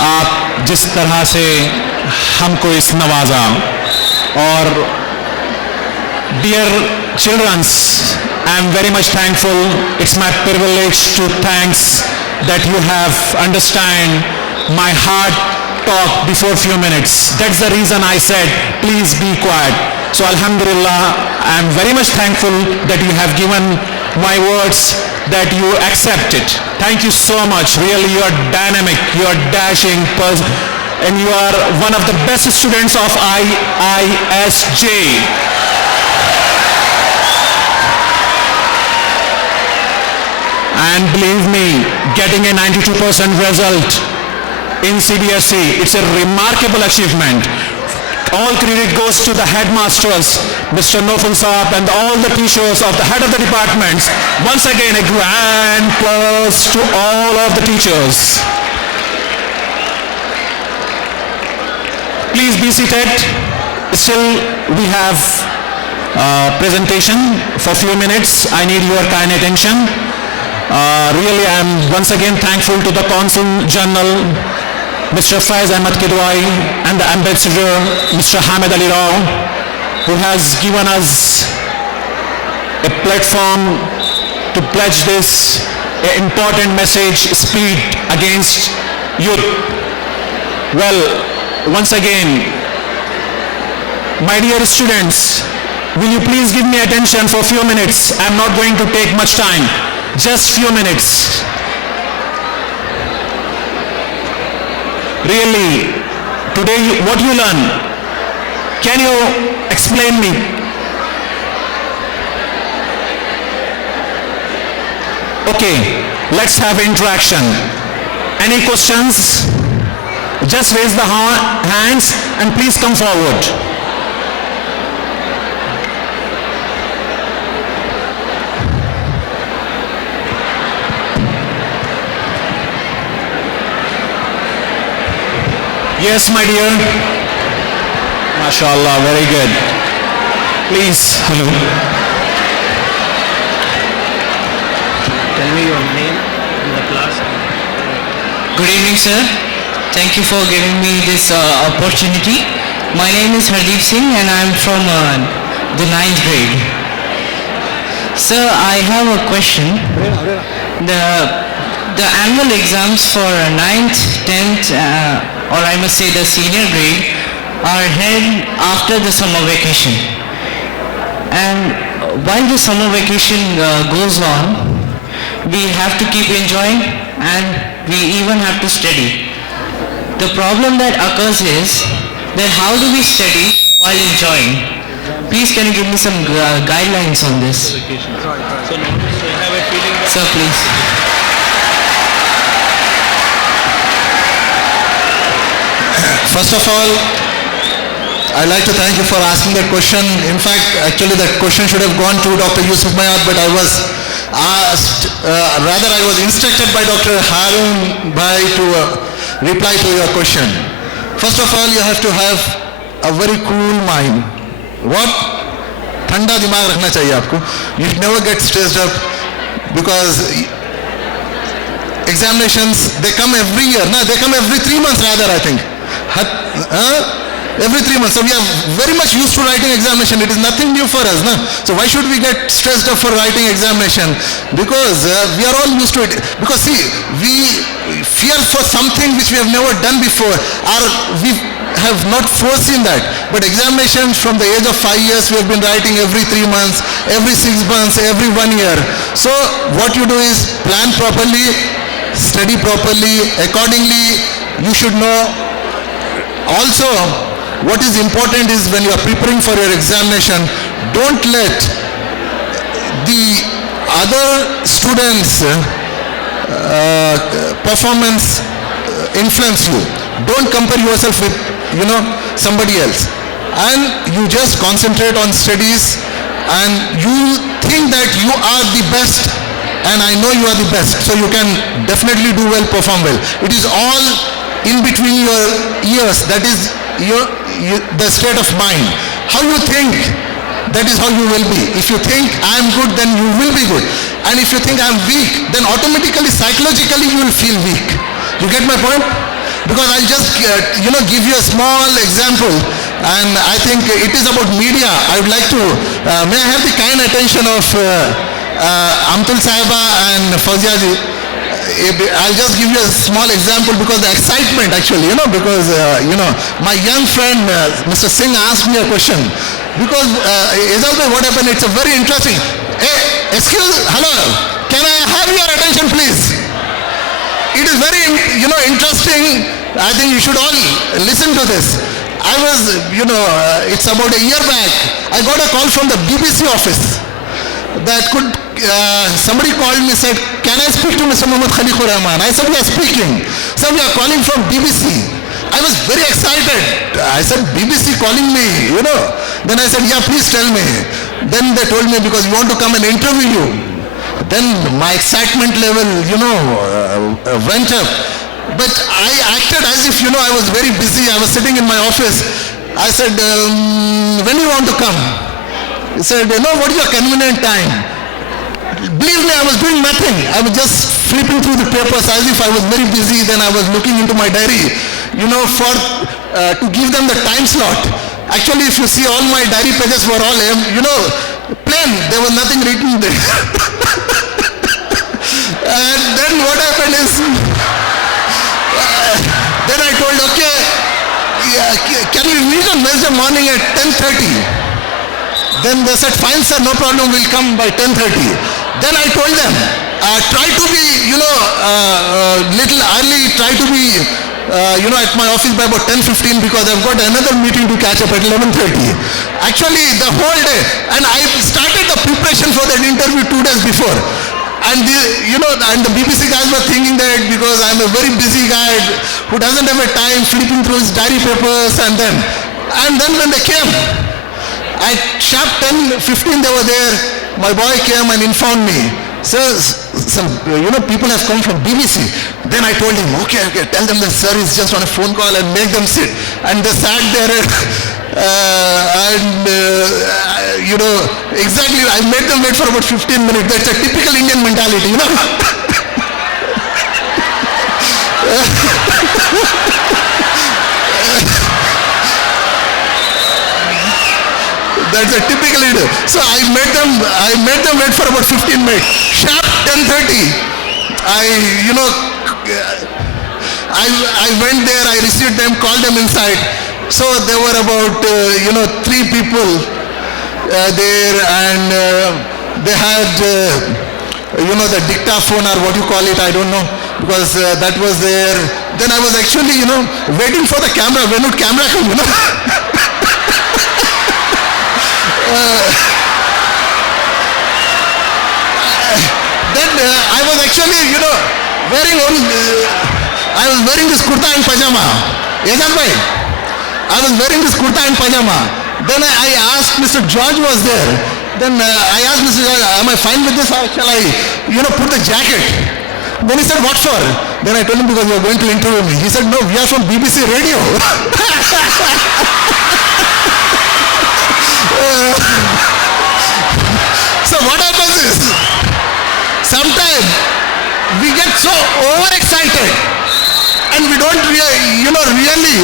आप जिस तरह से हमको इस नवाजा। और dear childrens, I am very much thankful. It's my privilege to thanks that you have understand my heart talk before few minutes. That's the reason I said please be quiet. So Alhamdulillah, I am very much thankful that you have given my words, that you accept it. Thank you so much. Really, you are dynamic, you are dashing person, and you are one of the best students of IISJ. And believe me, getting a 92% result in CBSE, it's a remarkable achievement. All credit goes to the headmasters, Mr. Nofal Saab, and all the teachers of the head of the departments. Once again, a grand applause to all of the teachers. Please be seated. Still, we have presentation for few minutes. I need your kind attention. Really, I am once again thankful to the Consul General, Mr. Faiz Ahmed Kidwai, and the Ambassador, Mr. Hamid Ali Rao, who has given us a platform to pledge this important message, speed against youth. Well, once again, my dear students, will you please give me attention for a few minutes? I am not going to take much time. Just few minutes. Really, today what you learn, can you explain me? Okay, let's have interaction. Any questions? Just raise the hands and please come forward. Yes, my dear. MashaAllah, very good. Please, hello. Tell me your name and the class. Good evening, sir. Thank you for giving me this opportunity. My name is Hardeep Singh and I am from the 9th grade. Sir, I have a question. The annual exams for 9th, 10th, or I must say the senior grade, are held after the summer vacation. And while the summer vacation goes on, we have to keep enjoying and we even have to study. The problem that occurs is that how do we study while enjoying? Please can you give me some guidelines on this? Sir, please. First of all, I'd like to thank you for asking that question. In fact, actually that question should have gone to Dr. Yusuf Mayat, but I was asked, rather I was instructed by Dr. Harun Bhai to reply to your question. First of all, you have to have a very cool mind. What? ठंडा दिमाग रखना चाहिए आपको. You should never get stressed up because examinations, they come every year. No, they come every 3 months rather, I think. Every 3 months. So we are very much used to writing examination. It is nothing new for us. No? So why should we get stressed up for writing examination? Because we are all used to it. Because see, we fear for something which we have never done before, or we have not foreseen that. But examinations from the age of 5 years, we have been writing every 3 months, every 6 months, every 1 year. So what you do is plan properly, study properly, accordingly. You should know. Also, what is important is when you are preparing for your examination, don't let the other students' performance influence you. Don't compare yourself with, somebody else. And you just concentrate on studies and you think that you are the best, and I know you are the best, so you can definitely do well, perform well. It is all in between your ears, that is the state of mind. How you think, that is how you will be. If you think I am good, then you will be good. And if you think I am weak, then automatically, psychologically you will feel weak. You get my point? because I'll just give you a small example, and I think it is about media. I would like to may I have the kind attention of Amtul Sahiba and Fawzia ji. I'll just give you a small example because the excitement actually, because my young friend Mr. Singh asked me a question because Ezal bhai, what happened? It's a very interesting. Hey, hello, can I have your attention please? It is very interesting. I think you should all listen to this. I was it's about a year back. I got a call from the BBC office that somebody called me, said, can I speak to Mr. Muhammad Khaliqur Rahman? I said, we are speaking. So we are calling from BBC. I was very excited. I said, BBC calling me, Then I said, yeah, please tell me. Then they told me, because we want to come and interview you. Then my excitement level, went up. But I acted as if, I was very busy. I was sitting in my office. I said, when do you want to come? He said, what is your convenient time? Believe me, I was doing nothing. I was just flipping through the papers as if I was very busy. Then I was looking into my diary, to give them the time slot. Actually, if you see, all my diary pages were all, plain. There was nothing written there. And then what happened is, then I told, okay, can we meet on Wednesday morning at 10:30? Then they said, fine sir, no problem, we'll come by 10:30. Then I told them, try to be, little early, try to be, at my office by about 10:15 because I've got another meeting to catch up at 11:30. Actually, the whole day, and I started the preparation for that interview 2 days before. And and the BBC guys were thinking that because I'm a very busy guy who doesn't have a time flipping through his diary papers, and then when they came, at sharp 10:15 they were there. My boy came and informed me, sir, some people have come from BBC. Then I told him, okay, tell them that sir is just on a phone call and make them sit. And they sat there exactly, I made them wait for about 15 minutes. That's a typical Indian mentality, That's a typical leader. So I made them wait for about 15 minutes. Sharp 10:30. I went there, I received them, called them inside. So there were about 3 people there, and they had the dictaphone or what you call it, I don't know, because that was there. Then I was actually waiting for the camera. When would camera come? Then I was actually, I was wearing this kurta and pajama. Yazan bhai, I was wearing this kurta and pajama. Then I asked, Mr. George was there. Then I asked Mr. George, am I fine with this or shall I, put the jacket? Then he said, what for? Then I told him, because you are going to interview me. He said, no, we are from BBC Radio. So what happens is, sometimes we get so overexcited and we don't really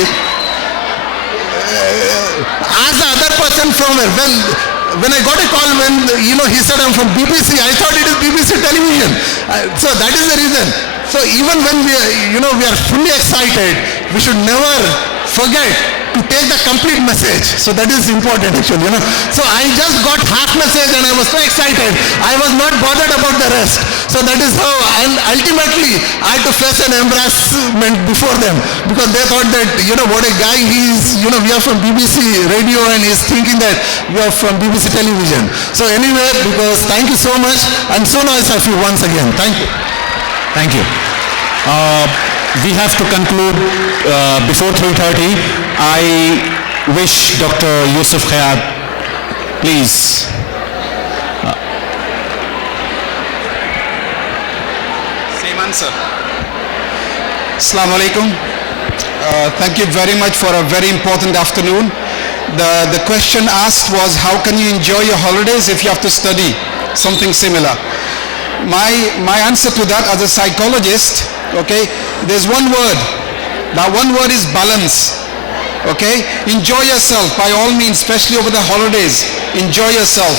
ask the other person from where. When I got a call when he said I'm from BBC, I thought it is BBC television. So that is the reason. So even when we are fully excited, we should never forget to take the complete message. So that is important actually, So I just got half message and I was so excited. I was not bothered about the rest. So that is how, and ultimately I had to face an embarrassment before them because they thought that, what a guy he is, we are from BBC radio and he's thinking that we are from BBC television. So anyway, because thank you so much. I'm so nice of you once again. Thank you. Thank you. We have to conclude before 3:30. I wish Dr. Yusuf Khayat, please. Same answer. Assalamu alaikum. Thank you very much for a very important afternoon. The question asked was, how can you enjoy your holidays if you have to study? Something similar. My answer to that as a psychologist, okay, there's one word That one word is balance. Okay? Enjoy yourself by all means, especially over the holidays. Enjoy yourself.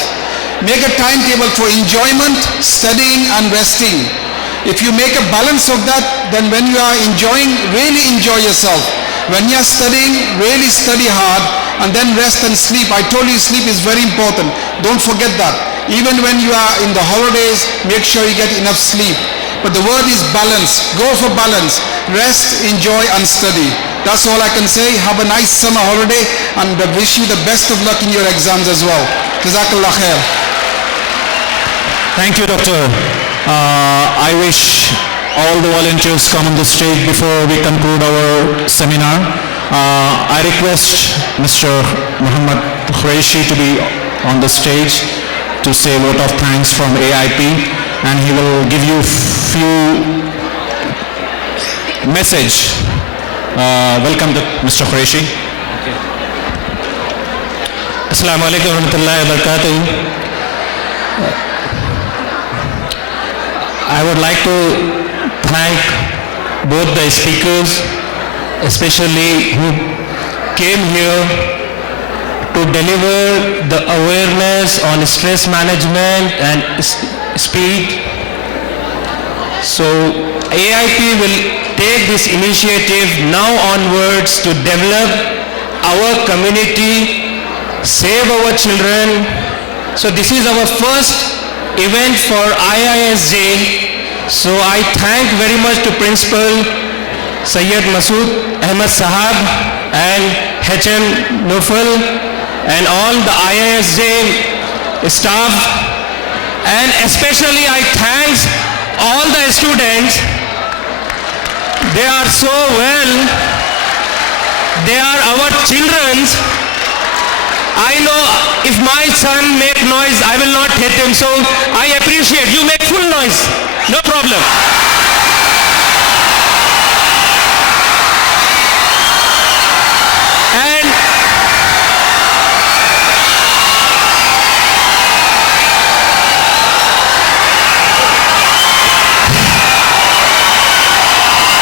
Make a timetable for enjoyment, studying and resting. If you make a balance of that, then when you are enjoying, really enjoy yourself. When you are studying, really study hard and then rest and sleep. I told you sleep is very important. Don't forget that. Even when you are in the holidays, make sure you get enough sleep. But the word is balance. Go for balance. Rest, enjoy and study. That's all I can say. Have a nice summer holiday and wish you the best of luck in your exams as well. Jazakallah khair. Thank you, Doctor. I wish all the volunteers come on the stage before we conclude our seminar. I request Mr. Muhammad Qureshi to be on the stage to say a vote of thanks from AIP, and he will give you few message. Welcome, Mr. Qureshi. Assalamu alaikum warahmatullahi wabarakatuh. I would like to thank both the speakers, especially who came here to deliver the awareness on stress management and speed. So AIP will take this initiative now onwards to develop our community, save our children. So this is our first event for IISJ. So I thank very much to Principal Sayyid Masood Ahmed Sahab and HM Nufal and all the IISJ staff, and especially I thank all the students. They are so well. They are our children. I know if my son make noise, I will not hit him. So I appreciate you make full noise. No problem. And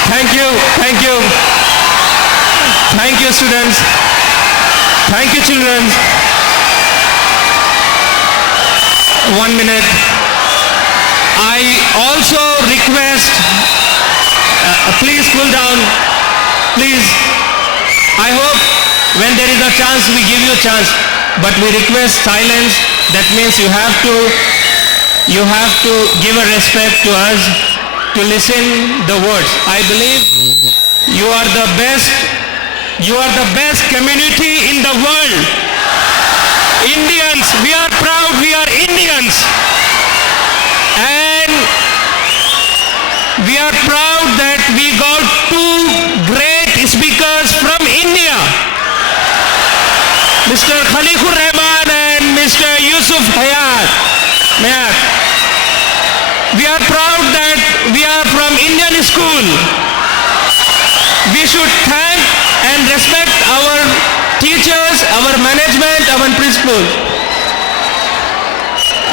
thank you, thank you. Thank you, students. Thank you, children. 1 minute. I also request, please cool down, please. I hope when there is a chance, we give you a chance, but we request silence. That means you have to give a respect to us to listen the words. I believe you are the best community in the world. Indians, we are proud, we are Indians. And we are proud that we got two great speakers from India, Mr. Khaliqur Rahman and Mr. Yusuf Hayat. We are proud that we are from Indian school. We should thank and respect our teachers, our management, our principal.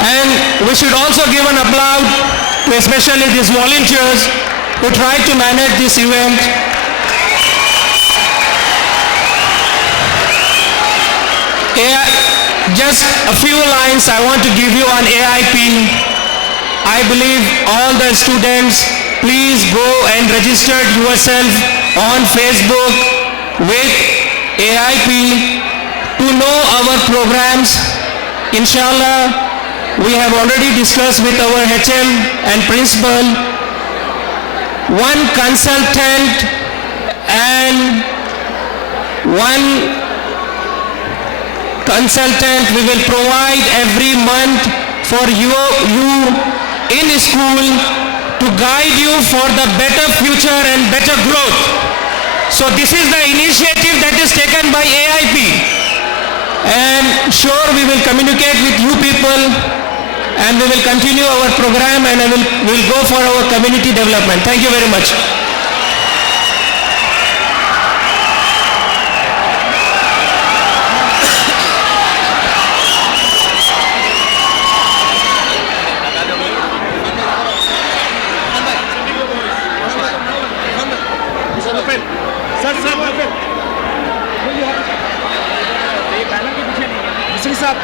And we should also give an applause to especially these volunteers who tried to manage this event. Just a few lines I want to give you on AIP. I believe all the students, please go and register yourself on Facebook with AIP to know our programs. Inshallah, we have already discussed with our HM and principal. One consultant and one consultant we will provide every month for you in school to guide you for the better future and better growth. So this is the initiative that is taken by AIP, and sure we will communicate with you people and we will continue our program and we will go for our community development. Thank you very much. मिस्त्री साहब